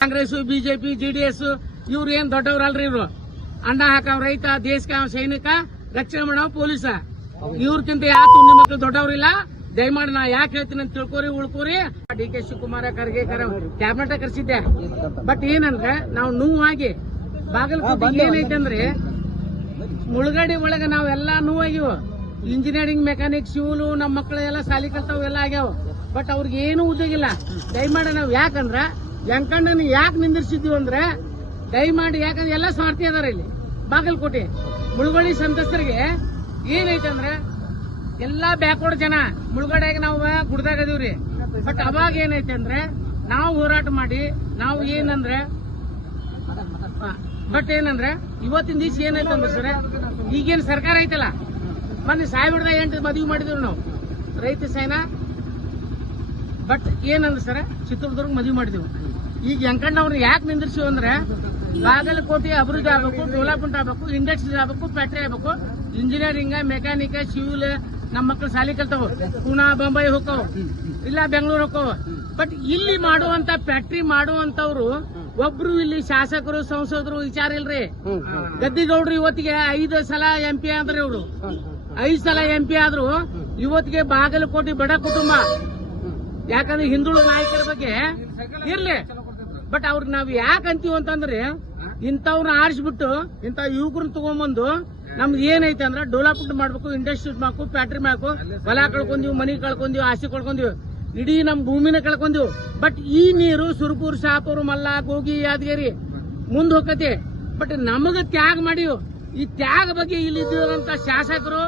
Congress BJP JDS ಇವ್ರು ಏನ್ ದೊಡ್ಡವ್ರಲ್ರಿ ಇವ್ರು ಅಣ್ಣ ಹಾಕವ್ ರೈತ ದೇಶಕ್ಕೆ ಸೈನಿಕ ರಕ್ಷಣೆ ಮಾಡವ್ ಪೊಲೀಸ ಇವ್ರಕ್ಕಿಂತ ಯಾವ ತುಂಡಿ ಮಕ್ಕಳು ದೊಡ್ಡವ್ರಿಲ್ಲ. ದಯಮಾಡಿ ನಾ ಯಾಕೆ ಹೇಳ್ತೀನಿ ಅಂತ ತಿಳ್ಕೊರಿ ಉಳ್ಕೋರಿ. D K Shivakumar Kharge cabinet ಕರೆಸಿದ್ದೆ. ಬಟ್ ಏನಂದ್ರೆ ನಾವು ನೋವಾಗಿ ಬಾಗಲಕೋಟೆ ಏನೈತೆ ಅಂದ್ರೆ ಮುಳುಗಡೆ ಒಳಗ ನಾವೆಲ್ಲಾ ನೋವಾಗಿವ. ಇಂಜಿನಿಯರಿಂಗ್ ಮೆಕ್ಯಾನಿಕ್ ಸಿವಿಲ್ ನಮ್ಮ ಮಕ್ಕಳು ಎಲ್ಲ ಸಾಲಿ ಕಲ್ತಾವ್ ಎಲ್ಲ ಆಗ್ಯಾವ. ಬಟ್ ಅವ್ರಿಗೆ ಏನು ಉದ್ಯೋಗ ಇಲ್ಲ. ದಯಮಾಡಿ ನಾವ್ ಯಾಕಂದ್ರ ಯಂಕಣ್ಣನ ಯಾಕೆ ನಿಂದಿರ್ಸಿದ್ವಿ ಅಂದ್ರೆ ದಯಮಾಡಿ ಯಾಕಂದ್ರೆ ಎಲ್ಲ ಸ್ವಾರ್ಥಿ ಅದಾರ ಇಲ್ಲಿ ಬಾಗಲಕೋಟೆ ಮುಳುಗಡೆ ಸಂತ್ರಸ್ತರಿಗೆ ಏನೈತೆ ಅಂದ್ರೆ ಎಲ್ಲಾ ಬ್ಯಾಕ್ವರ್ಡ್ ಜನ ಮುಳುಗಡೆಗೆ ನಾವು ಗುಡ್ದಾಗದೀವ್ರಿ. ಬಟ್ ಅವಾಗ ಏನೈತೆ ಅಂದ್ರೆ ನಾವು ಹೋರಾಟ ಮಾಡಿ ನಾವು ಏನಂದ್ರೆ ಇವತ್ತಿನ ದಿವಸ ಏನೈತೆ ಅಂದ್ರೆ ಸರ್ ಈಗೇನು ಸರ್ಕಾರ ಐತಲ್ಲ ಮೊನ್ನೆ ಸಾಯ್ಬಿಡ್ದ 8 ಮದುವೆ ಮಾಡಿದ್ರು ನಾವು ರೈತ ಸೇನಾ. ಬಟ್ ಏನಂದ್ರೆ ಸರ್ ಚಿತ್ರದುರ್ಗ ಮದುವೆ ಮಾಡಿದೀವಿ. ಈಗ ಯಂಕಣ್ಣವ್ರು ಯಾಕೆ ನಿಂದಿರ್ಸಿವಿ ಅಂದ್ರೆ ಬಾಗಲಕೋಟೆ ಅಭಿವೃದ್ಧಿ ಆಗ್ಬೇಕು, ಡೆವಲಪ್ಮೆಂಟ್ ಆಗ್ಬೇಕು, ಇಂಡಸ್ಟ್ರಿ ಆಗ್ಬೇಕು, ಫ್ಯಾಕ್ಟರಿ ಆಗ್ಬೇಕು, ಇಂಜಿನಿಯರಿಂಗ್ ಮೆಕ್ಯಾನಿಕ್ ಸಿವಿಲ್ ನಮ್ಮ ಮಕ್ಕಳು ಸಾಲಿ ಕಲ್ತಾವ ಪುಣಾ ಬೊಂಬೈ ಹೋಗವ್ ಇಲ್ಲ ಬೆಂಗಳೂರು ಹೋಗವ್. ಬಟ್ ಇಲ್ಲಿ ಮಾಡುವಂತ ಫ್ಯಾಕ್ಟರಿ ಮಾಡುವಂತವ್ರು ಒಬ್ರು ಇಲ್ಲಿ ಶಾಸಕರು ಸಂಸದರು ವಿಚಾರ ಇಲ್ರಿ. ಗದ್ದಿಗೌಡ್ರು ಇವತ್ತಿಗೆ 5 ಸಲ MP ಆದ್ರಿ. ಇವ್ರು 5 ಸಲ MP ಆದ್ರು ಇವತ್ತಿಗೆ ಬಾಗಲಕೋಟೆ ಬಡ ಕುಟುಂಬ. ಯಾಕಂದ್ರೆ ಹಿಂದುಳಿದ ನಾಯಕರ ಬಗ್ಗೆ ಇರ್ಲಿ. ಬಟ್ ಅವ್ರಿಗೆ ನಾವ್ ಯಾಕೆ ಅಂತೀವಿ ಅಂತಂದ್ರೆ ಇಂಥವ್ರನ್ನ ಆರಿಸ್ಬಿಟ್ಟು ಇಂಥ ಯುವಕರನ್ನ ತಗೊಂಡ್ಬಂದು ನಮ್ದು ಏನೈತೆ ಅಂದ್ರೆ ಡೆವಲಪ್ಮೆಂಟ್ ಮಾಡ್ಬೇಕು, ಇಂಡಸ್ಟ್ರೀಸ್ ಮಾಡ್ಬೇಕು, ಫ್ಯಾಕ್ಟರಿ ಮಾಡ್ಬೇಕು. ಹೊಲ ಕಳ್ಕೊಂದಿವಿ, ಮನಿ ಕಳ್ಕೊಂದಿವಿ, ಆಸ್ತಿ ಕಳ್ಕೊಂದಿವಿ, ಇಡೀ ನಮ್ ಭೂಮಿನ ಕಳ್ಕೊಂದಿವಿ. ಬಟ್ ಈ ನೀರು ಸುರಪುರ್ ಶಾಪುರ್ ಮಲ್ಲ ಗೋಗಿ ಯಾದಗಿರಿ ಮುಂದ್ ಹೋಗತ್ತೆ. ಬಟ್ ನಮಗ ತ್ಯಾಗ ಮಾಡಿವ್. ಈ ತ್ಯಾಗ ಬಗ್ಗೆ ಇಲ್ಲಿದ್ದಂತ ಶಾಸಕರು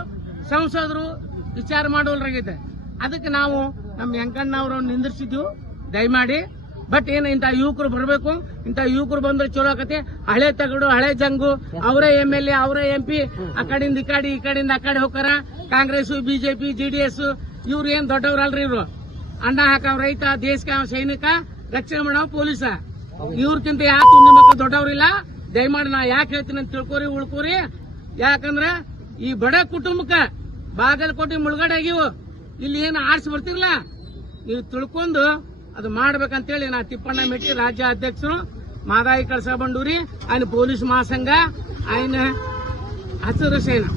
ಸಂಸದರು ವಿಚಾರ ಮಾಡೋಲ್ರಾಗೈತೆ. ಅದಕ್ಕೆ ನಾವು ನಮ್ ಯಂಕಣ್ಣವ್ರ ನಿಂದಿರ್ಸಿದ್ವಿ. ದಯಮಾಡಿ ಬಟ್ ಏನ್ ಇಂಥ ಯುವಕರು ಬರಬೇಕು. ಇಂಥ ಯುವಕರು ಬಂದ್ರೆ ಚಲೋ ಆಕತಿ. ಹಳೆ ತಗಡು ಹಳೆ ಜಂಗು ಅವರೇ MLA ಅವರೇ MP ಆ ಕಡೆಯಿಂದ ಈ ಕಡೆಯಿಂದ ಆ ಕಡೆ ಹೋಗಾರ. ಕಾಂಗ್ರೆಸ್ ಬಿಜೆಪಿ ಜೆಡಿಎಸ್ ಇವ್ರು ಏನ್ ದೊಡ್ಡವ್ರಲ್ರಿ ಇವ್ರು ಅಣ್ಣ ಹಾಕವ್ ರೈತ ದೇಶಕ್ಕೆ ಸೈನಿಕ ರಕ್ಷಣೆ ಮಾಡವ್ ಪೊಲೀಸ ಇವ್ರಕ್ಕಿಂತ ಯಾವ ತುಂಡಿ ಮಕ್ಕಳು ದೊಡ್ಡವ್ರಿಲ್ಲ. ದಯಮಾಡಿ ನಾ ಯಾಕೆ ಹೇಳ್ತೀನಿ ಅಂತ ತಿಳ್ಕೊರಿ ಉಳ್ಕೋರಿ. ಯಾಕಂದ್ರ ಈ ಬಡ ಕುಟುಂಬಕ್ಕ ಬಾಗಲಕೋಟೆ ಮುಳುಗಡೆ ಆಗಿವು. ಇಲ್ಲಿ ಏನು ಆರ್ಸಿ ಬರ್ತಿರ್ಲ ನೀವು ತಿಳ್ಕೊಂಡು ಅದು ಮಾಡ್ಬೇಕಂತೇಳಿ ನಾ ತಿಪ್ಪಣ್ಣ ಮೆಟ್ಟಿ ರಾಜ್ಯ ಅಧ್ಯಕ್ಷರು ಮಾದಾಯಿ ಕಳಸ ಬಂಡೂರಿ ఆయన ಪೊಲೀಸ್ ಮಹಾಸಂಘ ఆయన ಹಸಿರು ಸೇನಾ.